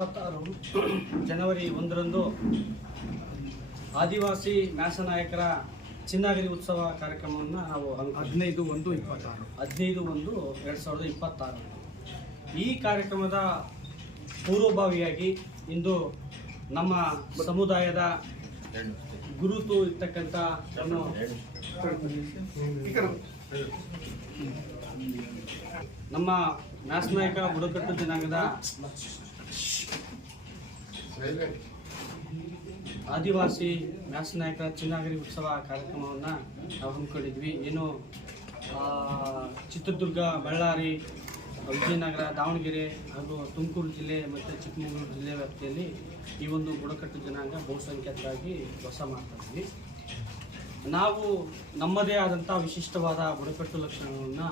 ಇಪ್ಪತ್ತಾರು ಜನವರಿ ಒಂದರಂದು ಆದಿವಾಸಿ ಮ್ಯಾಸ ನಾಯಕರ ಚಿನ್ನಗಿರಿ ಉತ್ಸವ ಕಾರ್ಯಕ್ರಮವನ್ನು ನಾವು. ಹದಿನೈದು ಒಂದು ಇಪ್ಪತ್ತಾರು ಹದಿನೈದು ಒಂದು ಎರಡು ಸಾವಿರದ ಇಪ್ಪತ್ತಾರು ಈ ಕಾರ್ಯಕ್ರಮದ ಪೂರ್ವಭಾವಿಯಾಗಿ ಇಂದು ನಮ್ಮ ಸಮುದಾಯದ ಗುರುತು ಇರ್ತಕ್ಕಂಥ ನಮ್ಮ ಮ್ಯಾಸ್ ನಾಯಕ ಬುಡಕಟ್ಟು ಜನಾಂಗದ ಆದಿವಾಸಿ ನಾಯಕ ಚಿನ್ನಗಿರಿ ಉತ್ಸವ ಕಾರ್ಯಕ್ರಮವನ್ನು ನಾವು ಹಮ್ಮಿಕೊಂಡಿದ್ವಿ. ಏನು ಚಿತ್ರದುರ್ಗ, ಬಳ್ಳಾರಿ, ವಿಜಯನಗರ, ದಾವಣಗೆರೆ ಹಾಗೂ ತುಮಕೂರು ಜಿಲ್ಲೆ ಮತ್ತು ಚಿಕ್ಕಮಗಳೂರು ಜಿಲ್ಲೆ ವ್ಯಾಪ್ತಿಯಲ್ಲಿ ಈ ಒಂದು ಬುಡಕಟ್ಟು ಜನಾಂಗ ಬಹುಸಂಖ್ಯಾತರಾಗಿ ವಾಸ ಮಾಡ್ತಾಯಿದ್ವಿ ನಾವು ನಮ್ಮದೇ ಆದಂಥ ವಿಶಿಷ್ಟವಾದ ಬುಡಕಟ್ಟು ಲಕ್ಷಣಗಳನ್ನು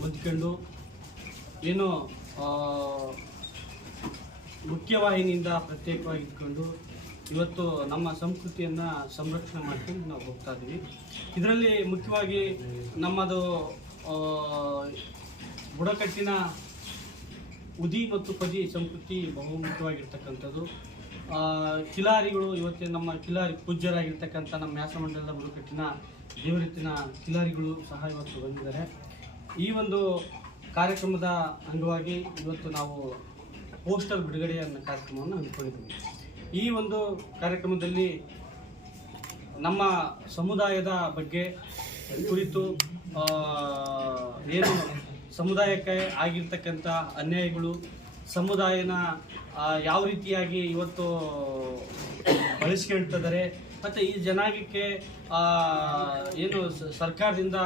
ಹೊಂದ್ಕೊಂಡು, ಏನು ಮುಖ್ಯವಾಹಿನಿಯಿಂದ ಪ್ರತ್ಯೇಕವಾಗಿ ಇಟ್ಕೊಂಡು ಇವತ್ತು ನಮ್ಮ ಸಂಸ್ಕೃತಿಯನ್ನು ಸಂರಕ್ಷಣೆ ಮಾಡ್ಕೊಂಡು ನಾವು ಹೋಗ್ತಾ ಇದ್ದೀವಿ ಇದರಲ್ಲಿ ಮುಖ್ಯವಾಗಿ ನಮ್ಮದು ಬುಡಕಟ್ಟಿನ ಉದಿ ಮತ್ತು ಪದಿ ಸಂಸ್ಕೃತಿ ಬಹುಮುಖ್ಯವಾಗಿರ್ತಕ್ಕಂಥದ್ದು ಕಿಲಾರಿಗಳು ಇವತ್ತಿನ ನಮ್ಮ ಕಿಲಾರಿ ಪೂಜ್ಯರಾಗಿರ್ತಕ್ಕಂಥ ನಮ್ಮ ವ್ಯಾಸಮಂಡಲದ ಬುಡಕಟ್ಟಿನ ದೇವರಿತ್ತಿನ ಕಿಲಾರಿಗಳು ಸಹ ಇವತ್ತು ಬಂದಿದ್ದಾರೆ. ಈ ಒಂದು ಕಾರ್ಯಕ್ರಮದ ಅಂಗವಾಗಿ ಇವತ್ತು ನಾವು ಪೋಸ್ಟರ್ ಬಿಡುಗಡೆ ಅನ್ನೋ ಕಾರ್ಯಕ್ರಮವನ್ನು ಹಮ್ಮಿಕೊಂಡಿದ್ದೀವಿ. ಈ ಒಂದು ಕಾರ್ಯಕ್ರಮದಲ್ಲಿ ನಮ್ಮ ಸಮುದಾಯದ ಬಗ್ಗೆ ಕುರಿತು ಏನು ಸಮುದಾಯಕ್ಕೆ ಆಗಿರ್ತಕ್ಕಂಥ ಅನ್ಯಾಯಗಳು, ಸಮುದಾಯನ ಯಾವ ರೀತಿಯಾಗಿ ಇವತ್ತು ಬಳಸ್ಕೊಳ್ತಿದ್ದಾರೆ ಮತ್ತು ಈ ಜನಾಂಗಕ್ಕೆ ಏನು ಸರ್ಕಾರದಿಂದ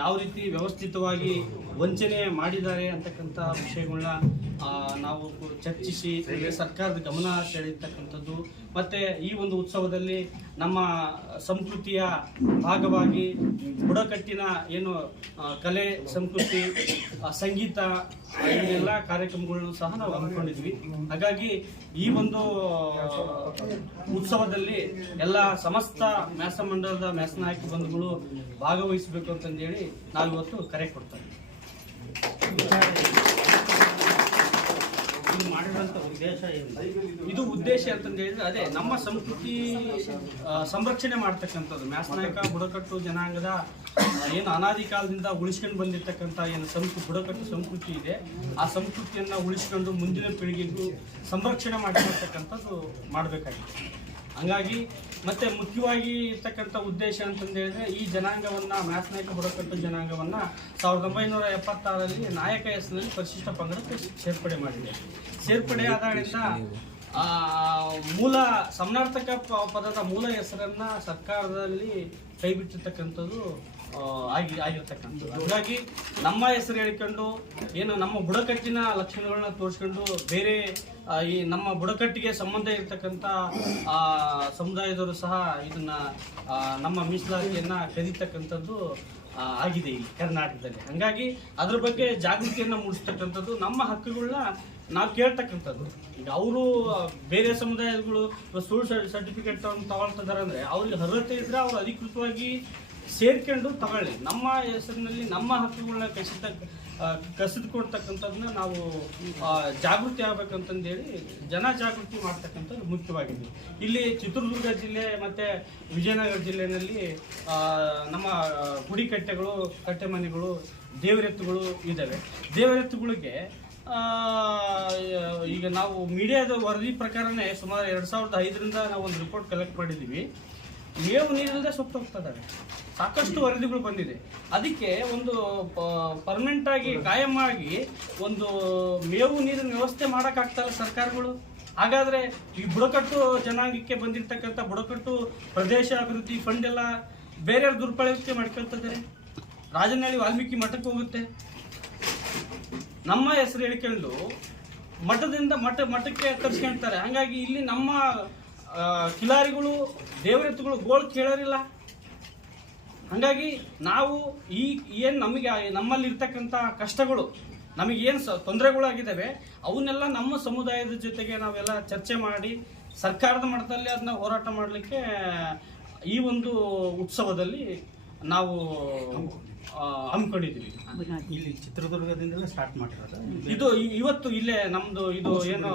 ಯಾವ ರೀತಿ ವ್ಯವಸ್ಥಿತವಾಗಿ ವಂಚನೆ ಮಾಡಿದ್ದಾರೆ ಅಂತಕ್ಕಂಥ ವಿಷಯಗಳನ್ನ ನಾವು ಚರ್ಚಿಸಿ ಸರ್ಕಾರದ ಗಮನ ಸೆಳೆಯತಕ್ಕಂಥದ್ದು. ಮತ್ತು ಈ ಒಂದು ಉತ್ಸವದಲ್ಲಿ ನಮ್ಮ ಸಂಸ್ಕೃತಿಯ ಭಾಗವಾಗಿ ಬುಡಕಟ್ಟಿನ ಏನು ಕಲೆ, ಸಂಸ್ಕೃತಿ ಸಂಗೀತ ಎಲ್ಲ ಕಾರ್ಯಕ್ರಮಗಳನ್ನು ಸಹ ನಾವು ಹಮ್ಮಿಕೊಂಡಿದ್ವಿ. ಹಾಗಾಗಿ ಈ ಒಂದು ಉತ್ಸವದಲ್ಲಿ ಎಲ್ಲ ಸಮಸ್ತ ಮ್ಯಾಸ ಮಂಡಲದ ಮ್ಯಾಸ ನಾಯಕ ಬಂಧುಗಳು ಭಾಗವಹಿಸಬೇಕು ಅಂತಂದೇಳಿ ನಾವು ಇವತ್ತು ಕರೆ ಕೊಡ್ತಾರೆ ಮಾಡಿರೋಂಥ ಉದ್ದೇಶ ಏನು? ಇದು ಉದ್ದೇಶ ಅಂತಂದು ಹೇಳಿದ್ರೆ ಅದೇ, ನಮ್ಮ ಸಂಸ್ಕೃತಿ ಸಂರಕ್ಷಣೆ ಮಾಡ್ತಕ್ಕಂಥದ್ದು. ಮ್ಯಾಸ್ನಾಯಕ, ಬುಡಕಟ್ಟು ಜನಾಂಗದ ಏನು ಅನಾದಿ ಕಾಲದಿಂದ ಉಳಿಸ್ಕೊಂಡು ಬಂದಿರತಕ್ಕಂಥ ಏನು ಸಂಸ್ಕೃತಿ ಬುಡಕಟ್ಟು ಸಂಸ್ಕೃತಿ ಇದೆ. ಆ ಸಂಸ್ಕೃತಿಯನ್ನು ಉಳಿಸ್ಕೊಂಡು ಮುಂದಿನ ಪೀಳಿಗೆಗೂ ಸಂರಕ್ಷಣೆ ಮಾಡಿರ್ತಕ್ಕಂಥದ್ದು ಮಾಡಬೇಕಾಗಿದೆ. ಹಂಗಾಗಿ ಮತ್ತೆ ಮುಖ್ಯವಾಗಿ ಇರ್ತಕ್ಕಂಥ ಉದ್ದೇಶ ಅಂತಂದು ಹೇಳಿದ್ರೆ ಈ ಜನಾಂಗವನ್ನ ಮ್ಯಾಸ್ನಾಯಕ ಬುಡಕಟ್ಟು ಜನಾಂಗವನ್ನ ಸಾವಿರದ ಒಂಬೈನೂರ ಎಪ್ಪತ್ತಾರರಲ್ಲಿ ನಾಯಕ ಹೆಸರಿನಲ್ಲಿ ಪರಿಶಿಷ್ಟ ಪಂಗಡಕ್ಕೆ ಸೇರ್ಪಡೆ ಮಾಡಿದೆ. ಸೇರ್ಪಡೆ ಆದಾಗಿಂದ ಮೂಲ ಸಮನಾರ್ಥಕ ಪದದ ಮೂಲ ಹೆಸರನ್ನ ಸರ್ಕಾರದಲ್ಲಿ ಕೈಬಿಟ್ಟಿರ್ತಕ್ಕಂಥದ್ದು ಆಗಿ, ಆಗಿರ್ತಕ್ಕಂಥದ್ದು. ಹಾಗಾಗಿ ನಮ್ಮ ಹೆಸರು ಹೇಳ್ಕೊಂಡು ಏನು ನಮ್ಮ ಬುಡಕಟ್ಟಿನ ಲಕ್ಷಣಗಳನ್ನ ತೋರಿಸ್ಕೊಂಡು ಬೇರೆ ಈ ನಮ್ಮ ಬುಡಕಟ್ಟಿಗೆ ಸಂಬಂಧ ಇರತಕ್ಕಂಥ ಸಮುದಾಯದವರು ಸಹ ಇದನ್ನ ನಮ್ಮ ಮೀಸಲಾತಿಯನ್ನ ಕರೀತಕ್ಕಂಥದ್ದು ಆಗಿದೆ ಇಲ್ಲಿ ಕರ್ನಾಟಕದಲ್ಲಿ. ಹಂಗಾಗಿ ಅದ್ರ ಬಗ್ಗೆ ಜಾಗೃತಿಯನ್ನ ಮೂಡಿಸ್ತಕ್ಕಂಥದ್ದು ನಮ್ಮ ಹಕ್ಕುಗಳನ್ನ ನಾವು ಕೇಳ್ತಕ್ಕಂಥದ್ದು. ಈಗ ಅವರು ಬೇರೆ ಸಮುದಾಯಗಳು ಸುಳ್ಳು ಸರ್ಟಿಫಿಕೇಟ್ ತಗೊಳ್ತಿದ್ದಾರೆ ಅಂದ್ರೆ ಅವ್ರಿಗೆ ಅರ್ಹತೆ ಇದ್ರೆ ಅವ್ರು ಅಧಿಕೃತವಾಗಿ ಸೇರ್ಕೊಂಡು ತಗೊಳ್ಳಿ. ನಮ್ಮ ಹೆಸರಿನಲ್ಲಿ ನಮ್ಮ ಹಕ್ಕುಗಳನ್ನ ಕಸಿತ ಕಸಿದುಕೊಳ್ತಕ್ಕಂಥದ್ದನ್ನ ನಾವು ಜಾಗೃತಿ ಆಗ್ಬೇಕಂತಂದೇಳಿ ಜನ ಜಾಗೃತಿ ಮಾಡ್ತಕ್ಕಂಥದ್ದು ಮುಖ್ಯವಾಗಿದೆ. ಇಲ್ಲಿ ಚಿತ್ರದುರ್ಗ ಜಿಲ್ಲೆ ಮತ್ತು ವಿಜಯನಗರ ಜಿಲ್ಲೆಯಲ್ಲಿ ನಮ್ಮ ಗುಡಿ ಕಟ್ಟೆಗಳು ಕಟ್ಟೆಮನೆಗಳು, ದೇವರೆತ್ತುಗಳು ಇದ್ದಾವೆ. ದೇವರೆತ್ತುಗಳಿಗೆ ಈಗ ನಾವು ಮೀಡಿಯಾದ ವರದಿ ಪ್ರಕಾರನೇ ಸುಮಾರು ಎರಡು ಸಾವಿರದ ಐದರಿಂದ ನಾವು ಒಂದು ರಿಪೋರ್ಟ್ ಕಲೆಕ್ಟ್ ಮಾಡಿದ್ದೀವಿ. ಮೇವು ನೀರಿಲ್ಲದೆ ಸೊಪ್ಪು ಹೋಗ್ತದೆ ಸಾಕಷ್ಟು ವರದಿಗಳು ಬಂದಿದೆ. ಅದಕ್ಕೆ ಒಂದು ಪರ್ಮನೆಂಟ್ ಆಗಿ ಕಾಯಂ ಆಗಿ ಒಂದು ಮೇವು ನೀರಿನ ವ್ಯವಸ್ಥೆ ಮಾಡೋಕ್ಕಾಗ್ತಲ್ಲ ಸರ್ಕಾರಗಳು. ಹಾಗಾದ್ರೆ ಈ ಬುಡಕಟ್ಟು ಜನಾಂಗಕ್ಕೆ ಬಂದಿರತಕ್ಕಂಥ ಬುಡಕಟ್ಟು ಪ್ರದೇಶ ಅಭಿವೃದ್ಧಿ ಫಂಡ್ ಎಲ್ಲ ಬೇರೆಯವ್ರ ದುರ್ಬಳಕೆ ಮಾಡ್ಕೊಳ್ತಿದ್ದಾರೆ ರಾಜನಹಳ್ಳಿ ವಾಲ್ಮೀಕಿ ಮಠಕ್ಕೆ ಹೋಗುತ್ತೆ. ನಮ್ಮ ಹೆಸರು ಹೇಳ್ಕೊಂಡು ಮಠದಿಂದ ಮಠ, ಮಠಕ್ಕೆ ತರಿಸ್ಕೊಳ್ತಾರೆ ಹಂಗಾಗಿ ಇಲ್ಲಿ ನಮ್ಮ ಕಿಲಾರಿಗಳು ದೇವರೆತ್ತುಗಳು ಗೋಳು ಕೇಳೋರಿಲ್ಲ. ಹಾಗಾಗಿ ನಾವು ಈ, ಏನು ನಮಗೆ ನಮ್ಮಲ್ಲಿ ಇರ್ತಕ್ಕಂಥ ಕಷ್ಟಗಳು ನಮಗೇನು ಸ, ತೊಂದರೆಗಳಾಗಿದ್ದಾವೆ, ಅವನ್ನೆಲ್ಲ ನಮ್ಮ ಸಮುದಾಯದ ಜೊತೆಗೆ ನಾವೆಲ್ಲ ಚರ್ಚೆ ಮಾಡಿ, ಸರ್ಕಾರದ ಮಟ್ಟದಲ್ಲಿ ಅದನ್ನ ಹೋರಾಟ ಮಾಡಲಿಕ್ಕೆ ಈ ಒಂದು ಉತ್ಸವದಲ್ಲಿ ನಾವು ಹಮ್ಮಿಕೊಂಡಿದ್ದೀವಿ. ಇಲ್ಲಿ ಚಿತ್ರದುರ್ಗದಿಂದಲೇ ಸ್ಟಾರ್ಟ್ ಮಾಡಿರೋದು. ಇದು ಇವತ್ತು ಇಲ್ಲೇ ನಮ್ದು ಇದು ಏನು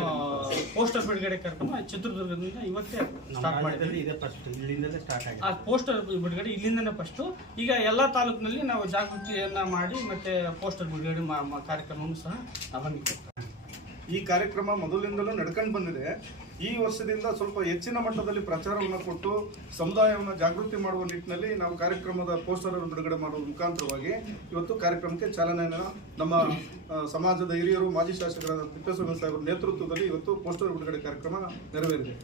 ಪೋಸ್ಟರ್ ಬಿಡುಗಡೆ ಕಾರ್ಯಕ್ರಮ ಚಿತ್ರದುರ್ಗದಿಂದ ಇವತ್ತೇ ಸ್ಟಾರ್ಟ್ ಮಾಡಿದ್ರೆ ಇದೇ ಫಸ್ಟ್ ಇಲ್ಲಿಂದಲೇ ಸ್ಟಾರ್ಟ್ ಆಗಿದೆ. ಆ ಪೋಸ್ಟರ್ ಬಿಡುಗಡೆ ಇಲ್ಲಿಂದನೇ ಫಸ್ಟು ಈಗ ಎಲ್ಲ ತಾಲೂಕಿನಲ್ಲಿ ನಾವು ಜಾಗೃತಿಯನ್ನ ಮಾಡಿ ಮತ್ತೆ ಪೋಸ್ಟರ್ ಬಿಡುಗಡೆ ಕಾರ್ಯಕ್ರಮವನ್ನು ಸಹ ನಾವು ಈ ಕಾರ್ಯಕ್ರಮ ಮೊದಲಿಂದಲೂ ನಡ್ಕೊಂಡು ಬಂದಿದೆ. ಈ ವರ್ಷದಿಂದ ಸ್ವಲ್ಪ ಹೆಚ್ಚಿನ ಮಟ್ಟದಲ್ಲಿ ಪ್ರಚಾರವನ್ನು ಕೊಟ್ಟು ಸಮುದಾಯವನ್ನು ಜಾಗೃತಿ ಮಾಡುವ ನಿಟ್ಟಿನಲ್ಲಿ ನಾವು ಕಾರ್ಯಕ್ರಮದ ಪೋಸ್ಟರ್ ಅನ್ನು ಬಿಡುಗಡೆ ಮಾಡುವ ಮುಖಾಂತರವಾಗಿ ಇವತ್ತು ಕಾರ್ಯಕ್ರಮಕ್ಕೆ ಚಾಲನೆಯನ್ನು ನಮ್ಮ ಸಮಾಜದ ಹಿರಿಯರು ಮಾಜಿ ಶಾಸಕರಾದ ತಿಪ್ಪೇಸ್ವಾಮಿ ಸಾಹೇಬರ ನೇತೃತ್ವದಲ್ಲಿ ಇವತ್ತು ಪೋಸ್ಟರ್ ಬಿಡುಗಡೆ ಕಾರ್ಯಕ್ರಮ ನೆರವೇರಿದೆ.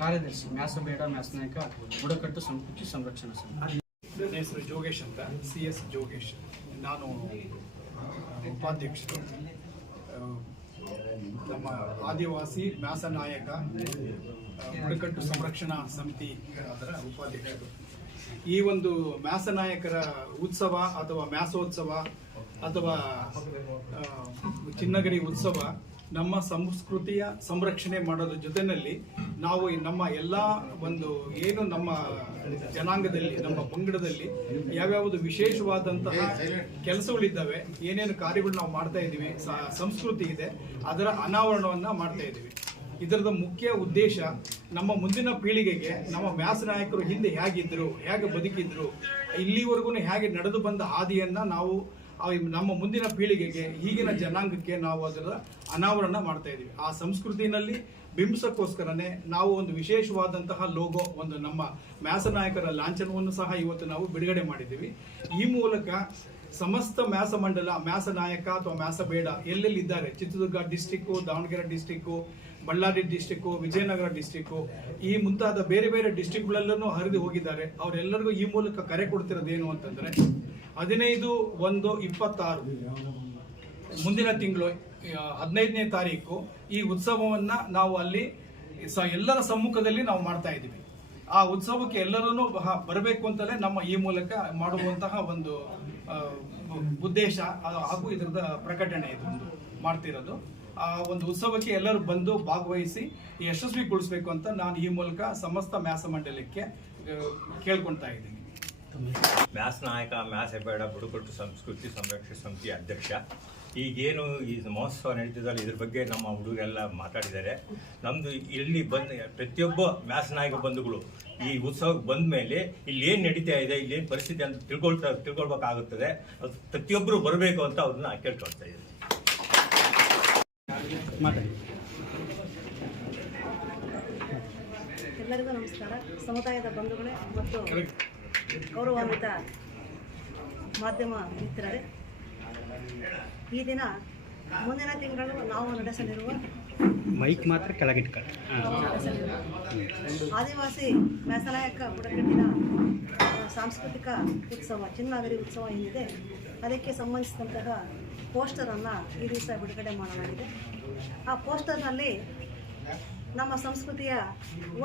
ಕಾರ್ಯದರ್ಶಿ ಮ್ಯಾಸ ಬೇಡ ಮ್ಯಾಸ ನಾಯಕ ಬುಡಕಟ್ಟು ಸಂಸ್ಕೃತಿ ಸಂರಕ್ಷಣಾ ಸಂಘ. ನನ್ನ ಹೆಸರು ಜೋಗೇಶ್ ಅಂತ ಸಿ ಎಸ್ ಜೋಗೇಶ್ ನಾನು ಉಪಾಧ್ಯಕ್ಷರು. ನಮ್ಮ ಆದಿವಾಸಿ ವ್ಯಾಸ ನಾಯಕ ಬುಡಕಟ್ಟು ಸಂರಕ್ಷಣಾ ಸಮಿತಿ ಅದರ ಉಪಾಧ್ಯಕ್ಷರು. ಈ ಒಂದು ಮ್ಯಾಸ ನಾಯಕರ ಉತ್ಸವ ಅಥವಾ ಮ್ಯಾಸೋತ್ಸವ ಅಥವಾ ಚಿನ್ನಗಿರಿ ಉತ್ಸವ ನಮ್ಮ ಸಂಸ್ಕೃತಿಯ ಸಂರಕ್ಷಣೆ ಮಾಡೋದ್ರ ಜೊತೆಯಲ್ಲಿ ನಾವು ನಮ್ಮ ಎಲ್ಲ ಒಂದು ಏನು ನಮ್ಮ ಜನಾಂಗದಲ್ಲಿ, ನಮ್ಮ ಪಂಗಡದಲ್ಲಿ ಯಾವ್ಯಾವುದು ವಿಶೇಷವಾದಂತಹ ಕೆಲಸಗಳಿದ್ದಾವೆ, ಏನೇನು ಕಾರ್ಯಗಳು ನಾವು ಮಾಡ್ತಾ ಇದ್ದೀವಿ ಸಂಸ್ಕೃತಿ ಇದೆ, ಅದರ ಅನಾವರಣವನ್ನ ಮಾಡ್ತಾ ಇದ್ದೀವಿ. ಇದರದ ಮುಖ್ಯ ಉದ್ದೇಶ ನಮ್ಮ ಮುಂದಿನ ಪೀಳಿಗೆಗೆ, ನಮ್ಮ ವ್ಯಾಸ ನಾಯಕರು ಹಿಂದೆ ಹೇಗಿದ್ರು, ಹೇಗೆ ಬದುಕಿದ್ರು, ಇಲ್ಲಿವರೆಗೂ ಹೇಗೆ ನಡೆದು ಬಂದ ಹಾದಿಯನ್ನ ನಾವು ನಮ್ಮ ಮುಂದಿನ ಪೀಳಿಗೆಗೆ, ಈಗಿನ ಜನಾಂಗಕ್ಕೆ ನಾವು ಅದರ ಅನಾವರಣ ಮಾಡ್ತಾ ಇದ್ದೀವಿ ಆ ಸಂಸ್ಕೃತಿನಲ್ಲಿ ಬಿಂಬಿಸಕ್ಕೋಸ್ಕರನೇ ನಾವು ಒಂದು ವಿಶೇಷವಾದಂತಹ ಲೋಗೋ, ಒಂದು ನಮ್ಮ ಮ್ಯಾಸ ನಾಯಕರ ಲಾಂಛನವನ್ನು ಸಹ ಇವತ್ತು ನಾವು ಬಿಡುಗಡೆ ಮಾಡಿದ್ದೀವಿ. ಈ ಮೂಲಕ ಸಮಸ್ತ ಮ್ಯಾಸ ಮಂಡಲ ಮ್ಯಾಸ ನಾಯಕ ಅಥವಾ ಮ್ಯಾಸ ಬೇಡ ಎಲ್ಲೆಲ್ಲಿ ಇದ್ದಾರೆ Chitradurga district Davanagere district Ballari district Vijayanagara district ಈ ಮುಂತಾದ ಬೇರೆ ಬೇರೆ ಡಿಸ್ಟಿಕ್ಗಳಲ್ಲೂ ಹರಿದು ಹೋಗಿದ್ದಾರೆ. ಅವರೆಲ್ಲರಿಗೂ ಈ ಮೂಲಕ ಕರೆ ಕೊಡ್ತಿರೋದೇನು ಅಂತಂದ್ರೆ ಹದಿನೈದು ಒಂದು ಇಪ್ಪತ್ತಾರು. ಮುಂದಿನ ತಿಂಗಳು ಹದಿನೈದನೇ ತಾರೀಕು ಈ ಉತ್ಸವವನ್ನ ನಾವು ಅಲ್ಲಿ ಸ, ಎಲ್ಲರ ಸಮ್ಮುಖದಲ್ಲಿ ನಾವು ಮಾಡ್ತಾ ಇದ್ದೀವಿ. ಆ ಉತ್ಸವಕ್ಕೆ ಎಲ್ಲರೂ ಬರಬೇಕು ಅಂತಲೇ ನಮ್ಮ ಈ ಮೂಲಕ ಮಾಡುವಂತಹ ಒಂದು ಉದ್ದೇಶ ಹಾಗೂ ಇದರ ಪ್ರಕಟಣೆ ಇದು ಒಂದು ಮಾಡ್ತಿರೋದು. ಆ ಒಂದು ಉತ್ಸವಕ್ಕೆ ಎಲ್ಲರೂ ಬಂದು ಭಾಗವಹಿಸಿ ಯಶಸ್ವಿಗೊಳಿಸಬೇಕು ಅಂತ ನಾನು ಈ ಮೂಲಕ ಸಮಸ್ತ ಮ್ಯಾಸ ಮಂಡಲಕ್ಕೆ ಕೇಳ್ಕೊಳ್ತಾ ಇದ್ದೀನಿ. ಮ್ಯಾಸ್ ನಾಯಕ ಮ್ಯಾಸ್ ಹೆಬ್ಬಾಡ ಬುಡಕಟ್ಟು ಸಂಸ್ಕೃತಿ ಸಂರಕ್ಷಣ ಸಮಿತಿ ಅಧ್ಯಕ್ಷ. ಈಗೇನು ಈ ಮಹೋತ್ಸವ ನಡೀತಿದಲ್ಲ ಇದ್ರ ಬಗ್ಗೆ ನಮ್ಮ ಹುಡುಗರೆಲ್ಲ ಮಾತಾಡಿದ್ದಾರೆ. ನಮ್ಮದು ಇಲ್ಲಿ ಬಂದ ಪ್ರತಿಯೊಬ್ಬ ಮ್ಯಾಸ್ ನಾಯಕ ಬಂಧುಗಳು ಈ ಉತ್ಸವಕ್ಕೆ ಬಂದ ಮೇಲೆ ಇಲ್ಲಿ ಏನು ನಡೀತಾ ಇದೆ ಇಲ್ಲಿ ಏನು ಪರಿಸ್ಥಿತಿ ಅಂತ ತಿಳ್ಕೊಳ್ತಾ ತಿಳ್ಕೊಳ್ಬೇಕಾಗುತ್ತದೆ. ಅದು ಪ್ರತಿಯೊಬ್ಬರು ಬರಬೇಕು ಅಂತ ಅವ್ರನ್ನ ಕೇಳ್ಕೊಳ್ತಾ ಇದ್ದೀನಿ. ಎಲ್ಲರಿಗೂ ನಮಸ್ಕಾರ. ಸಮುದಾಯದ ಬಂಧುಗಳೇ ಮತ್ತು ಗೌರವಾನ್ವಿತ ಮಾಧ್ಯಮ ಮಿತ್ರರೇ ಈ ದಿನ ಮುಂದಿನ ತಿಂಗಳು ನಾವು ನಡೆಸಲಿರುವ ಮೈಕ್ ಮಾತ್ರ ಕೆಳಗಿಟ್ಕೊಳ್ಳಿ. ಆದಿವಾಸಿ ಮ್ಯಾಸನಾಯಕ ಬುಡಕಟ್ಟಿನ ಸಾಂಸ್ಕೃತಿಕ ಉತ್ಸವ ಚಿನ್ನಾಗರಿ ಉತ್ಸವ ಏನಿದೆ ಅದಕ್ಕೆ ಸಂಬಂಧಿಸಿದಂತಹ ಪೋಸ್ಟರನ್ನು ಈ ದಿವಸ ಬಿಡುಗಡೆ ಮಾಡಲಾಗಿದೆ. ಆ ಪೋಸ್ಟರ್ನಲ್ಲಿ ನಮ್ಮ ಸಂಸ್ಕೃತಿಯ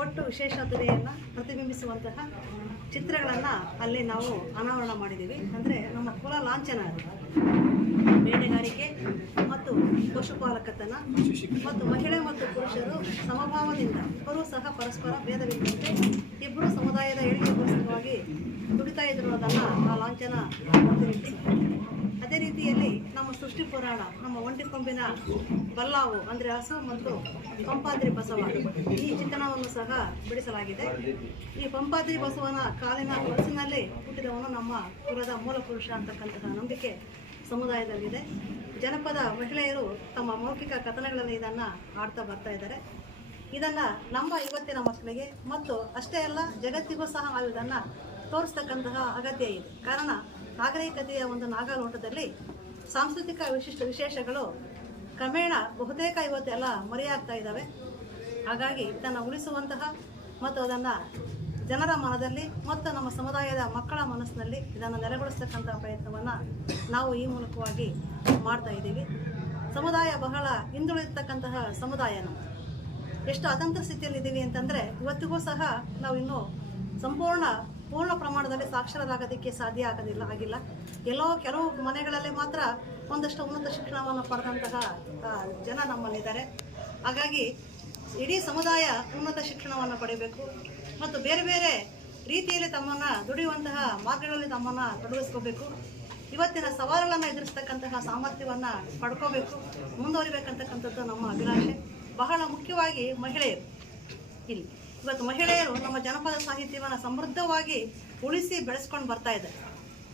ಒಟ್ಟು ವಿಶೇಷತೆಯನ್ನು ಪ್ರತಿಬಿಂಬಿಸುವಂತಹ ಚಿತ್ರಗಳನ್ನು ಅಲ್ಲಿ ನಾವು ಅನಾವರಣ ಮಾಡಿದ್ದೀವಿ ಅಂದರೆ ನಮ್ಮ ಕುಲ ಲಾಂಛನ. ಬೇಟೆಗಾರಿಕೆ ಮತ್ತು ಪಶುಪಾಲಕತನ ಮತ್ತು ಮಹಿಳೆ ಮತ್ತು ಪುರುಷರು ಸಮಭಾವದಿಂದ ಇಬ್ಬರೂ ಸಹ ಪರಸ್ಪರ ಭೇದವಿಲ್ಲದಂತೆ ಇಬ್ಬರು ಸಮುದಾಯದ ಏಳಿಗೆಗೋಸ್ಕರವಾಗಿ ದುಡಿತಾ ಇದ್ರು ಅನ್ನೋದನ್ನು ಆ ಲಾಂಛನ ಅದೇ ರೀತಿಯಲ್ಲಿ ನಮ್ಮ ಸೃಷ್ಟಿ ಪುರಾಣ, ನಮ್ಮ ಒಂಟಿ ಕೊಂಬಿನ ಬಲ್ಲಾವು, ಅಂದರೆ ಹಸು ಮತ್ತು ಪಂಪಾದ್ರಿ ಬಸವ, ಈ ಚಿತ್ರಣವನ್ನು ಸಹ ಬಿಡಿಸಲಾಗಿದೆ. ಈ ಪಂಪಾದ್ರಿ ಬಸವನ ಕಾಲಿನ ಬಸ್ಸಿನಲ್ಲಿ ಹುಟ್ಟಿದವನು ನಮ್ಮ ಕುಲದ ಮೂಲ ಪುರುಷ ಅಂತಕ್ಕಂತಹ ನಂಬಿಕೆ ಸಮುದಾಯದಲ್ಲಿದೆ. ಜನಪದ ಮಹಿಳೆಯರು ತಮ್ಮ ಮೌಖಿಕ ಕಥನಗಳಲ್ಲಿ ಇದನ್ನು ಆಡ್ತಾ ಬರ್ತಾ ಇದ್ದಾರೆ. ಇದನ್ನು ನಮ್ಮ ಇವತ್ತಿನ ಮಕ್ಕಳಿಗೆ ಮತ್ತು ಅಷ್ಟೇ ಅಲ್ಲ, ಜಗತ್ತಿಗೂ ಸಹ ನಾವು ಇದನ್ನು ತೋರಿಸ್ತಕ್ಕಂತಹ ಅಗತ್ಯ ಇದೆ. ಕಾರಣ ನಾಗರಿಕತೆಯ ಒಂದು ನಾಗಾಲೋಟದಲ್ಲಿ ಸಾಂಸ್ಕೃತಿಕ ವಿಶಿಷ್ಟ ವಿಶೇಷಗಳು ಕ್ರಮೇಣ ಬಹುತೇಕ ಇವತ್ತೆಲ್ಲ ಮರೆಯಾಗ್ತಾ ಇದ್ದಾವೆ. ಹಾಗಾಗಿ ಇದನ್ನು ಉಳಿಸುವಂತಹ ಮತ್ತು ಅದನ್ನು ಜನರ ಮನದಲ್ಲಿ ಮತ್ತು ನಮ್ಮ ಸಮುದಾಯದ ಮಕ್ಕಳ ಮನಸ್ಸಿನಲ್ಲಿ ಇದನ್ನು ನೆಲೆಗೊಳಿಸ್ತಕ್ಕಂಥ ಪ್ರಯತ್ನವನ್ನು ನಾವು ಈ ಮೂಲಕವಾಗಿ ಮಾಡ್ತಾ ಇದ್ದೀವಿ. ಸಮುದಾಯ ಬಹಳ ಹಿಂದುಳಿದಿರ್ತಕ್ಕಂತಹ ಸಮುದಾಯ ನಮ್ಮ ಎಷ್ಟು ಅತಂತ್ರ ಸ್ಥಿತಿಯಲ್ಲಿದ್ದೀವಿ ಅಂತಂದರೆ ಇವತ್ತಿಗೂ ಸಹ ನಾವು ಇನ್ನೂ ಸಂಪೂರ್ಣ ಪೂರ್ಣ ಪ್ರಮಾಣದಲ್ಲಿ ಸಾಕ್ಷರರಾಗೋದಕ್ಕೆ ಸಾಧ್ಯ ಆಗೋದಿಲ್ಲ, ಆಗಿಲ್ಲ. ಎಲ್ಲೋ ಕೆಲವು ಮನೆಗಳಲ್ಲಿ ಮಾತ್ರ ಒಂದಷ್ಟು ಉನ್ನತ ಶಿಕ್ಷಣವನ್ನು ಪಡೆದಂತಹ ಜನ ನಮ್ಮಲ್ಲಿದ್ದಾರೆ. ಹಾಗಾಗಿ ಇಡೀ ಸಮುದಾಯ ಉನ್ನತ ಶಿಕ್ಷಣವನ್ನು ಪಡೆಯಬೇಕು ಮತ್ತು ಬೇರೆ ಬೇರೆ ರೀತಿಯಲ್ಲಿ ತಮ್ಮನ್ನು ದುಡಿಯುವಂತಹ ಮಾರ್ಗಗಳಲ್ಲಿ ತಮ್ಮನ್ನು ತೊಡಗಿಸ್ಕೋಬೇಕು. ಇವತ್ತಿನ ಸವಾಲುಗಳನ್ನು ಎದುರಿಸ್ತಕ್ಕಂತಹ ಸಾಮರ್ಥ್ಯವನ್ನು ಪಡ್ಕೋಬೇಕು. ಮುಂದುವರಿಬೇಕಂತಕ್ಕಂಥದ್ದು ನಮ್ಮ ಅಭಿಲಾಷೆ. ಬಹಳ ಮುಖ್ಯವಾಗಿ ಮಹಿಳೆಯರು ಇಲ್ಲಿ. ಇವತ್ತು ಮಹಿಳೆಯರು ನಮ್ಮ ಜನಪದ ಸಾಹಿತ್ಯವನ್ನು ಸಮೃದ್ಧವಾಗಿ ಉಳಿಸಿ ಬೆಳೆಸ್ಕೊಂಡು ಬರ್ತಾ ಇದ್ದಾರೆ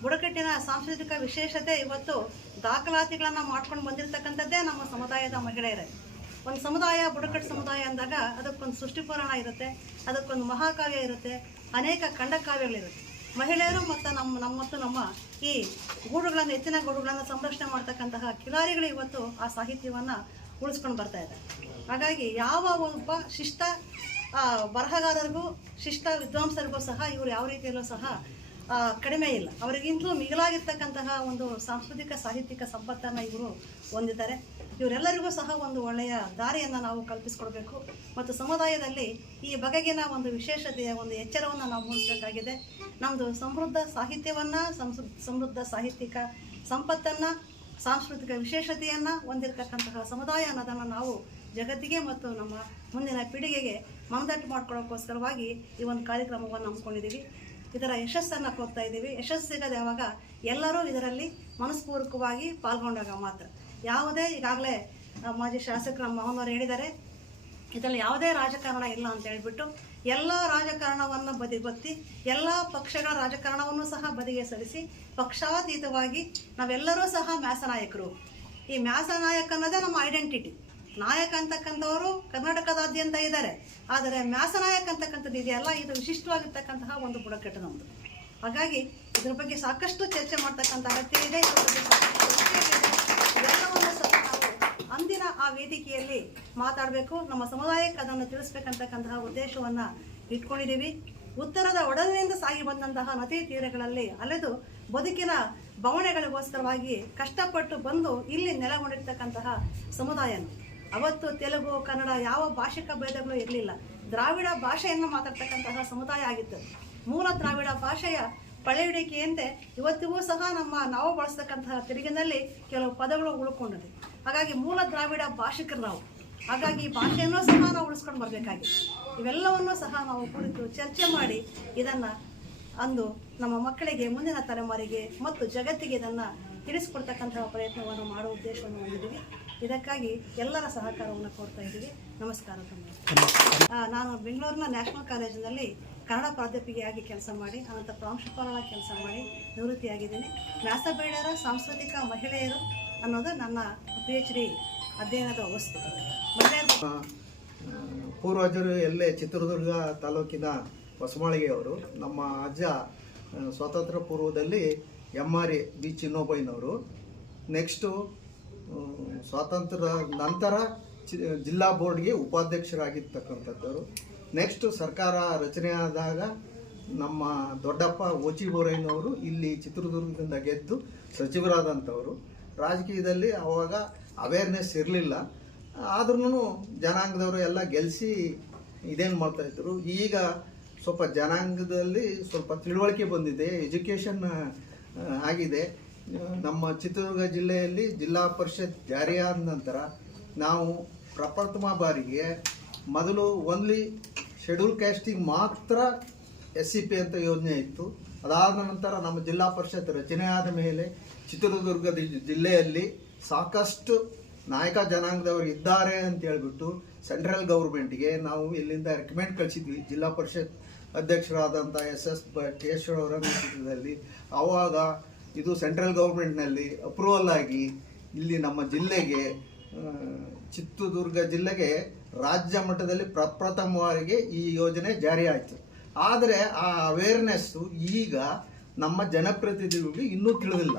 ಬುಡಕಟ್ಟಿನ ಸಾಂಸ್ಕೃತಿಕ ವಿಶೇಷತೆ ಇವತ್ತು ದಾಖಲಾತಿಗಳನ್ನು ಮಾಡ್ಕೊಂಡು ಬಂದಿರತಕ್ಕಂಥದ್ದೇ ನಮ್ಮ ಸಮುದಾಯದ ಮಹಿಳೆಯರೇ. ಒಂದು ಸಮುದಾಯ, ಬುಡಕಟ್ಟು ಸಮುದಾಯ ಅಂದಾಗ ಅದಕ್ಕೊಂದು ಸೃಷ್ಟಿಪುರಾಣ ಇರುತ್ತೆ, ಅದಕ್ಕೊಂದು ಮಹಾಕಾವ್ಯ ಇರುತ್ತೆ, ಅನೇಕ ಖಂಡಕಾವ್ಯಗಳಿರುತ್ತೆ. ಮಹಿಳೆಯರು ಮತ್ತು ನಮ್ಮ ನಮ್ಮ ಮತ್ತು ನಮ್ಮ ಈ ಗೂಡುಗಳನ್ನು ಹೆಚ್ಚಿನ ಗೂಡುಗಳನ್ನು ಸಂರಕ್ಷಣೆ ಮಾಡ್ತಕ್ಕಂತಹ ಕಿಲಾರಿಗಳು ಇವತ್ತು ಆ ಸಾಹಿತ್ಯವನ್ನು ಉಳಿಸ್ಕೊಂಡು ಬರ್ತಾ ಇದೆ ಹಾಗಾಗಿ ಯಾವ ಒಬ್ಬ ಶಿಷ್ಟ ಬರಹಗಾರರಿಗೂ, ಶಿಷ್ಟ ವಿದ್ವಾಂಸರಿಗೂ ಸಹ ಇವರು ಯಾವ ರೀತಿಯಲ್ಲೂ ಸಹ ಕಡಿಮೆ ಇಲ್ಲ. ಅವರಿಗಿಂತಲೂ ಮಿಗಿಲಾಗಿರ್ತಕ್ಕಂತಹ ಒಂದು ಸಾಂಸ್ಕೃತಿಕ, ಸಾಹಿತ್ಯಿಕ ಸಂಪತ್ತನ್ನು ಇವರು ಹೊಂದಿದ್ದಾರೆ. ಇವರೆಲ್ಲರಿಗೂ ಸಹ ಒಂದು ಒಳ್ಳೆಯ ದಾರಿಯನ್ನು ನಾವು ಕಲ್ಪಿಸಿಕೊಡ್ಬೇಕು. ಮತ್ತು ಸಮುದಾಯದಲ್ಲಿ ಈ ಬಗೆಗಿನ ಒಂದು ವಿಶೇಷತೆಯ ಒಂದು ಎಚ್ಚರವನ್ನು ನಾವು ಮೂಡಿಸಬೇಕಾಗಿದೆ. ನಮ್ಮದು ಸಮೃದ್ಧ ಸಾಹಿತ್ಯವನ್ನು ಸಮೃದ್ಧ ಸಾಹಿತ್ಯಿಕ ಸಂಪತ್ತನ್ನು, ಸಾಂಸ್ಕೃತಿಕ ವಿಶೇಷತೆಯನ್ನು ಹೊಂದಿರತಕ್ಕಂತಹ ಸಮುದಾಯ ಅನ್ನೋದನ್ನು ನಾವು ಜಗತ್ತಿಗೆ ಮತ್ತು ನಮ್ಮ ಮುಂದಿನ ಪೀಳಿಗೆಗೆ ಮನದಟ್ಟು ಮಾಡ್ಕೊಳ್ಳೋಕ್ಕೋಸ್ಕರವಾಗಿ ಈ ಒಂದು ಕಾರ್ಯಕ್ರಮವನ್ನು ಹಮ್ಮಿಕೊಂಡಿದ್ದೀವಿ. ಇದರ ಯಶಸ್ಸನ್ನು ಕೊಡ್ತಾ ಇದ್ದೀವಿ. ಯಶಸ್ಸು ಸಿಗೋದು ಯಾವಾಗ ಎಲ್ಲರೂ ಇದರಲ್ಲಿ ಮನಸ್ಪೂರ್ವಕವಾಗಿ ಪಾಲ್ಗೊಂಡಾಗ ಮಾತ್ರ. ಯಾವುದೇ ಈಗಾಗಲೇ ಮಾಜಿ ಶಾಸಕರ ಅವರು ಹೇಳಿದ್ದಾರೆ, ಇದರಲ್ಲಿ ಯಾವುದೇ ರಾಜಕಾರಣ ಇಲ್ಲ ಅಂತ ಹೇಳಿಬಿಟ್ಟು ಎಲ್ಲ ರಾಜಕಾರಣವನ್ನು ಬದಿಗೊತ್ತಿ, ಎಲ್ಲ ಪಕ್ಷಗಳ ರಾಜಕಾರಣವನ್ನು ಸಹ ಬದಿಗೆ ಸರಿಸಿ, ಪಕ್ಷಾತೀತವಾಗಿ ನಾವೆಲ್ಲರೂ ಸಹ ಮ್ಯಾಸ ನಾಯಕರು ಈ ಮ್ಯಾಸ ನಾಯಕ ಅನ್ನೋದೇ ನಮ್ಮ ಐಡೆಂಟಿಟಿ ನಾಯಕ ಅಂತಕ್ಕಂಥವರು ಕರ್ನಾಟಕದಾದ್ಯಂತ ಇದ್ದಾರೆ. ಆದರೆ ಮ್ಯಾಸ ನಾಯಕ ಅಂತಕ್ಕಂಥದ್ದು ಇದೆಯಲ್ಲ, ಇದು ವಿಶಿಷ್ಟವಾಗಿರ್ತಕ್ಕಂತಹ ಒಂದು ಬುಡಕಟ್ಟು ನಮ್ಮದು ಹಾಗಾಗಿ ಇದ್ರ ಬಗ್ಗೆ ಸಾಕಷ್ಟು ಚರ್ಚೆ ಮಾಡ್ತಕ್ಕಂಥ ಅಗತ್ಯ ಇದೆ. ಅಂದಿನ ಆ ವೇದಿಕೆಯಲ್ಲಿ ಮಾತಾಡಬೇಕು. ನಮ್ಮ ಸಮುದಾಯಕ್ಕೆ ಅದನ್ನು ತಿಳಿಸ್ಬೇಕಂತಕ್ಕಂತಹ ಉದ್ದೇಶವನ್ನು ಇಟ್ಕೊಂಡಿದ್ದೀವಿ ಉತ್ತರದ ಒಡಲಿನಿಂದ ಸಾಗಿ ಬಂದಂತಹ ನದಿ ತೀರಗಳಲ್ಲಿ ಅಲೆದು ಬದುಕಿನ ಬವಣೆಗಳಿಗೋಸ್ಕರವಾಗಿ ಕಷ್ಟಪಟ್ಟು ಬಂದು ಇಲ್ಲಿ ನೆಲೆಗೊಂಡಿರ್ತಕ್ಕಂತಹ ಸಮುದಾಯ ಅವತ್ತು ತೆಲುಗು, ಕನ್ನಡ ಯಾವ ಭಾಷಿಕ ಭೇದಗಳು ಇರಲಿಲ್ಲ. ದ್ರಾವಿಡ ಭಾಷೆಯನ್ನು ಮಾತಾಡ್ತಕ್ಕಂತಹ ಸಮುದಾಯ ಆಗಿತ್ತು. ಮೂಲ ದ್ರಾವಿಡ ಭಾಷೆಯ ಪಳೆಯಿಡಿಕೆಯಂತೆ ಇವತ್ತಿಗೂ ಸಹ ನಮ್ಮ ನಾವು ಬಳಸ್ತಕ್ಕಂತಹ ತಿರುಗಿನಲ್ಲಿ ಕೆಲವು ಪದಗಳು ಉಳ್ಕೊಂಡಿದೆ. ಹಾಗಾಗಿ ಮೂಲ ದ್ರಾವಿಡ ಭಾಷಿಕರು ನಾವು. ಹಾಗಾಗಿ ಈ ಭಾಷೆಯನ್ನು ಸಹ ನಾವು ಉಳಿಸ್ಕೊಂಡು ಬರಬೇಕಾಗಿದೆ. ಇವೆಲ್ಲವನ್ನೂ ಸಹ ನಾವು ಕುರಿತು ಚರ್ಚೆ ಮಾಡಿ ಇದನ್ನು ಅಂದು ನಮ್ಮ ಮಕ್ಕಳಿಗೆ ಮುಂದಿನ ತಲೆಮಾರಿಗೆ ಮತ್ತು ಜಗತ್ತಿಗೆ ಇದನ್ನು ತಿಳಿಸ್ಕೊಡ್ತಕ್ಕಂತಹ ಪ್ರಯತ್ನವನ್ನು ಮಾಡುವ ಉದ್ದೇಶವನ್ನು ಹೊಂದಿದ್ದೀವಿ. ಇದಕ್ಕಾಗಿ ಎಲ್ಲರ ಸಹಕಾರವನ್ನು ಕೋರ್ತಾ ಇದ್ದೀವಿ. ನಮಸ್ಕಾರ ನಾನು ಬೆಂಗಳೂರಿನ ನ್ಯಾಷನಲ್ ಕಾಲೇಜಿನಲ್ಲಿ ಕನ್ನಡ ಪ್ರಾಧ್ಯಾಪಿಕೆಯಾಗಿ ಕೆಲಸ ಮಾಡಿ ಅನಂತರ ಪ್ರಾಂಶುಪಾಲರಾಗಿ ಕೆಲಸ ಮಾಡಿ ನಿವೃತ್ತಿಯಾಗಿದ್ದೀನಿ. ಮ್ಯಾಸಬೇಡರ ಸಾಂಸ್ಕೃತಿಕ ಮಹಿಳೆಯರು ಅನ್ನೋದು ನನ್ನ ಪಿ ಎಚ್ ಡಿ ಅಧ್ಯಯನದ ವಸ್ತು. ಪೂರ್ವಜರು ಎಲ್ಲೇ ಚಿತ್ರದುರ್ಗ ತಾಲೂಕಿನ ಹೊಸಮಾಳಿಗೆಯವರು, ನಮ್ಮ ಅಜ್ಜ ಸ್ವಾತಂತ್ರ್ಯ ಪೂರ್ವದಲ್ಲಿ ಎಂ ಆರ್ ಎ ಬಿ ಚಿನ್ನೋಬೈನವರು ನೆಕ್ಸ್ಟು ಸ್ವಾತಂತ್ರ್ಯ ನಂತರ ಜಿಲ್ಲಾ ಬೋರ್ಡ್ಗೆ ಉಪಾಧ್ಯಕ್ಷರಾಗಿರ್ತಕ್ಕಂಥದ್ದವರು. ನೆಕ್ಸ್ಟ್ ಸರ್ಕಾರ ರಚನೆ ಆದಾಗ ನಮ್ಮ ದೊಡ್ಡಪ್ಪ ಓಚಿ ಬೋರಯ್ಯನವರು ಇಲ್ಲಿ ಚಿತ್ರದುರ್ಗದಿಂದ ಗೆದ್ದು ಸಚಿವರಾದಂಥವರು. ರಾಜಕೀಯದಲ್ಲಿ ಅವಾಗ ಅವೇರ್ನೆಸ್ ಇರಲಿಲ್ಲ. ಆದ್ರೂ ಜನಾಂಗದವರು ಎಲ್ಲ ಗೆಲ್ಲಿಸಿ ಇದೇನು ಮಾಡ್ತಾಯಿದ್ರು ಈಗ ಸ್ವಲ್ಪ ಜನಾಂಗದಲ್ಲಿ ಸ್ವಲ್ಪ ತಿಳುವಳಿಕೆ ಬಂದಿದೆ, ಎಜುಕೇಷನ್ ಆಗಿದೆ. ನಮ್ಮ ಚಿತ್ರದುರ್ಗ ಜಿಲ್ಲೆಯಲ್ಲಿ ಜಿಲ್ಲಾ ಪರಿಷತ್ ಜಾರಿಯಾದ ನಂತರ ನಾವು ಪ್ರಪ್ರಥಮ ಬಾರಿಗೆ ಮೊದಲು ಓನ್ಲಿ ಶೆಡ್ಯೂಲ್ ಕ್ಯಾಸ್ಟಿಗೆ ಮಾತ್ರ ಎಸ್ ಸಿ ಪಿ ಅಂತ ಯೋಜನೆ ಇತ್ತು. ಅದಾದ ನಂತರ ನಮ್ಮ ಜಿಲ್ಲಾ ಪರಿಷತ್ ರಚನೆ ಆದ ಮೇಲೆ ಚಿತ್ರದುರ್ಗದ ಜಿಲ್ಲೆಯಲ್ಲಿ ಸಾಕಷ್ಟು ನಾಯಕ ಜನಾಂಗದವರು ಇದ್ದಾರೆ ಅಂತ ಹೇಳ್ಬಿಟ್ಟು ಸೆಂಟ್ರಲ್ ಗೌರ್ಮೆಂಟ್ಗೆ ನಾವು ಇಲ್ಲಿಂದ ರೆಕಮೆಂಡ್ ಕಳಿಸಿದ್ವಿ. ಜಿಲ್ಲಾ ಪರಿಷತ್ ಅಧ್ಯಕ್ಷರಾದಂಥ ಎಸ್ ಎಸ್ ಅವರ ನೇತೃತ್ವದಲ್ಲಿ. ಆವಾಗ ಇದು ಸೆಂಟ್ರಲ್ ಗೌರ್ಮೆಂಟ್ನಲ್ಲಿ ಅಪ್ರೂವಲ್ ಆಗಿ ಇಲ್ಲಿ ನಮ್ಮ ಜಿಲ್ಲೆಗೆ ಚಿತ್ರದುರ್ಗ ಜಿಲ್ಲೆಗೆ ರಾಜ್ಯ ಮಟ್ಟದಲ್ಲಿ ಪ್ರಪ್ರಥಮವಾಗಿ ಈ ಯೋಜನೆ ಜಾರಿ ಆಯಿತು. ಆದರೆ ಆ ಅವೇರ್ನೆಸ್ಸು ಈಗ ನಮ್ಮ ಜನಪ್ರತಿನಿಧಿಗಳಿಗೆ ಇನ್ನೂ ತಿಳಿದಿಲ್ಲ.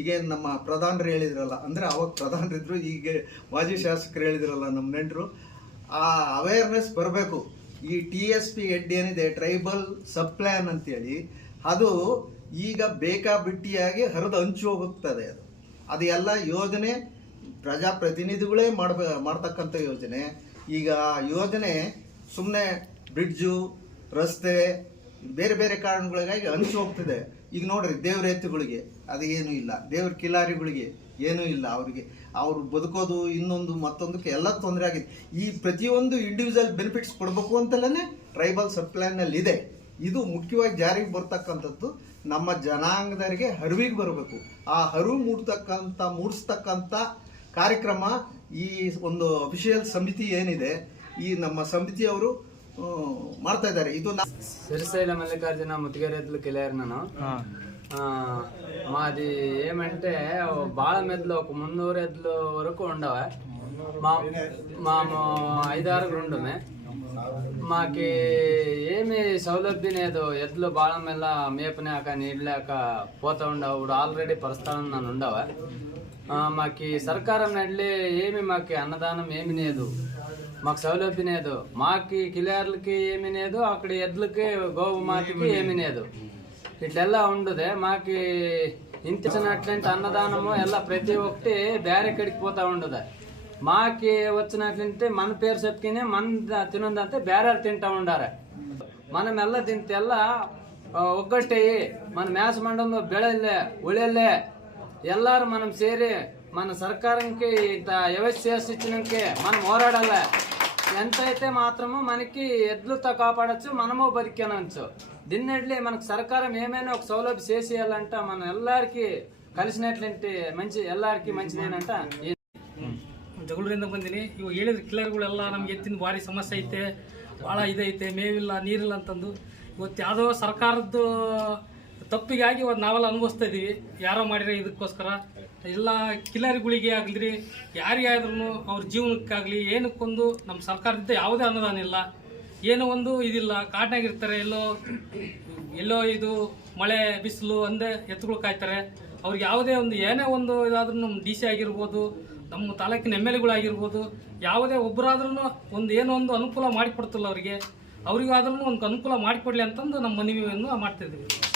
ಈಗ ನಮ್ಮ ಪ್ರಧಾನರು ಹೇಳಿದ್ರಲ್ಲ, ಅಂದರೆ ಅವಾಗ ಪ್ರಧಾನರಿದ್ರು, ಈಗ ಮಾಜಿ ಶಾಸಕರು ಹೇಳಿದ್ರಲ್ಲ ನಮ್ಮ ನೆಂಟರು, ಆ ಅವೇರ್ನೆಸ್ ಬರಬೇಕು. ಈ ಟಿ ಎಸ್ ಪಿ ಎಡ್ ಏನಿದೆ ಟ್ರೈಬಲ್ ಸಬ್ ಪ್ಲ್ಯಾನ್ ಅಂತೇಳಿ, ಅದು ಈಗ ಬೇಕಾಬಿಟ್ಟಿಯಾಗಿ ಹರಿದು ಹಂಚು ಹೋಗುತ್ತದೆ ಅದು. ಅದು ಎಲ್ಲ ಯೋಜನೆ ಪ್ರಜಾಪ್ರತಿನಿಧಿಗಳೇ ಮಾಡ್ಬೇ, ಮಾಡ್ತಕ್ಕಂಥ ಯೋಜನೆ. ಈಗ ಆ ಯೋಜನೆ ಸುಮ್ಮನೆ ಬ್ರಿಡ್ಜು, ರಸ್ತೆ, ಬೇರೆ ಬೇರೆ ಕಾರಣಗಳಿಗಾಗಿ ಹಂಚು ಹೋಗ್ತಿದೆ. ಈಗ ನೋಡ್ರಿ, ದೇವ್ರ ಎತ್ತುಗಳಿಗೆ ಅದು ಏನೂ ಇಲ್ಲ. ದೇವ್ರ ಕಿಲಾರಿಗಳಿಗೆ ಏನೂ ಇಲ್ಲ ಅವರಿಗೆ. ಅವ್ರು ಬದುಕೋದು, ಇನ್ನೊಂದು, ಮತ್ತೊಂದಕ್ಕೆ ಎಲ್ಲ ತೊಂದರೆ ಆಗಿದೆ. ಈ ಪ್ರತಿಯೊಂದು ಇಂಡಿವಿಜುವಲ್ ಬೆನಿಫಿಟ್ಸ್ ಕೊಡಬೇಕು ಅಂತಲೇ ಟ್ರೈಬಲ್ ಸಬ್ ಪ್ಲಾನ್ನಲ್ಲಿ ಇದೆ ಇದು ಮುಖ್ಯವಾಗಿ ಜಾರಿಗೆ ಬರ್ತಕ್ಕಂಥದ್ದು ನಮ್ಮ ಜನಾಂಗದವರಿಗೆ ಹರಿವಿಗೆ ಬರಬೇಕು. ಆ ಹರಿವು ಮೂಡ್ತಕ್ಕಂಥ ಮೂಡಿಸ್ತಕ್ಕಂಥ ಕಾರ್ಯಕ್ರಮ ಈ ಒಂದು ಅಫಿಷಿಯಲ್ ಸಮಿತಿ ಏನಿದೆ ಈ ನಮ್ಮ ಸಮಿತಿಯವರು ಮಾಡ್ತಾ ಇದ್ದಾರೆ. ಇದು ಸಿರಿಸೈಲ ಮಲ್ಲಿಕಾರ್ಜುನ ಮುತ್ತಿಗೆರೆದ್ಲು ಗೆಳೆಯರು ನಾನು. ಮಾದಿ ఏమంటే బాల ಮೆದ್ಲು ఒక మున్నూరు ಎದ್ಲು వరకు ఉండవా ಮಾಮ ಐದಾರು ಗ್ರೌಂಡ್ ಮೇ మాకి ఏమి సౌలభ్యం లేదు. ఎద్దులు బాణం ఎలా మేపనాక నీళ్ళు లేక పోతా ఉండవు. ఇప్పుడు ఆల్రెడీ ప్రస్థానం నన్ను ఉండవా? మాకి సర్కారం నడిలే ఏమి మాకి అన్నదానం ఏమి లేదు. మాకు సౌలభ్యం లేదు. మాకి కిలేర్లకి ఏమి లేదు. అక్కడ ఎద్లకి గోవు మాటికి ఏమి లేదు. ఇట్లెల్లా ఉండదే? మాకి ఇంత అన్నదానము ఎలా ప్రతి ఒక్కటి బ్యారెక్కడికి పోతా ఉండదు. మాకి వచ్చినట్లయితే మన పేరు చెప్పుకొని మన తినందంతే బేరారు తింటా ఉండాలి మనం ఎల్ల తింతెల్ల ఒక్కటేయి మన మేస మండలంలో బెళల్లే ఉళెల్లే ఎల్లారు మనం చేరి మన సర్కారంకి ఇంత ఎవరి చేసిచ్చినాకే మనం ఎంత ఎంతైతే మాత్రము మనకి ఎద్దులతో కాపాడచ్చు మనము బతికనొచ్చు. దీన్నట్లే మనకు సర్కారం ఏమైనా ఒక సౌలభ్యం చేసేయాలంట మనం ఎల్లరికి కలిసినట్లంటే మంచి ఎల్లరికి మంచిదేనంట. ಜಗಳೂರಿಂದ ಬಂದೀನಿ. ಇವು ಹೇಳಿದ ಕಿಲ್ಲರ್ಗಳೆಲ್ಲ ನಮ್ಗೆ ಎತ್ತಿನ ಭಾರಿ ಸಮಸ್ಯೆ ಐತೆ, ಭಾಳ ಇದೈತೆ ಮೇವಿಲ್ಲ, ನೀರಿಲ್ಲ ಅಂತಂದು. ಇವತ್ತು ಯಾವುದೋ ಸರ್ಕಾರದ್ದು ತಪ್ಪಿಗಾಗಿ ಇವತ್ತು ನಾವೆಲ್ಲ ಅನುಭವಿಸ್ತಾ ಇದ್ದೀವಿ ಯಾರೋ ಮಾಡಿರೋ ಇದಕ್ಕೋಸ್ಕರ. ಎಲ್ಲ ಕಿಲ್ಲರ್ಗಳಿಗೆ ಆಗಲಿ ಯಾರಿಗೆ ಆದ್ರೂ ಅವ್ರ ಜೀವನಕ್ಕಾಗಲಿ ಏನಕ್ಕೊಂದು ನಮ್ಮ ಸರ್ಕಾರದಿಂದ ಯಾವುದೇ ಅನುದಾನ ಇಲ್ಲ. ಏನೋ ಒಂದು ಇದಿಲ್ಲ. ಕಾಡಿನಾಗಿರ್ತಾರೆ ಎಲ್ಲೋ ಎಲ್ಲೋ ಇದು ಮಳೆ, ಬಿಸಿಲು ಅಂದೇ ಎತ್ತುಗಳು ಕಾಯ್ತಾರೆ. ಅವ್ರಿಗೆ ಯಾವುದೇ ಒಂದು, ಏನೇ ಒಂದು ಇದಾದ್ರೂ ನಮ್ಮ ಡಿ ಸಿ ಆಗಿರ್ಬೋದು ನಮ್ಮ ತಾಲೂಕಿನ ಎಂ ಎಲ್ ಯಾವುದೇ ಒಬ್ಬರಾದ್ರೂ ಒಂದು ಏನೋ ಒಂದು ಅನುಕೂಲ ಮಾಡಿಕೊಡ್ತಿಲ್ಲ ಅವರಿಗೆ ಅವರಿಗಾದ್ರೂ ಒಂದು ಅನುಕೂಲ ಮಾಡಿಕೊಡ್ಲಿ ಅಂತಂದು ನಮ್ಮ ಮನವಿಯನ್ನು ಮಾಡ್ತಿದ್ದೀವಿ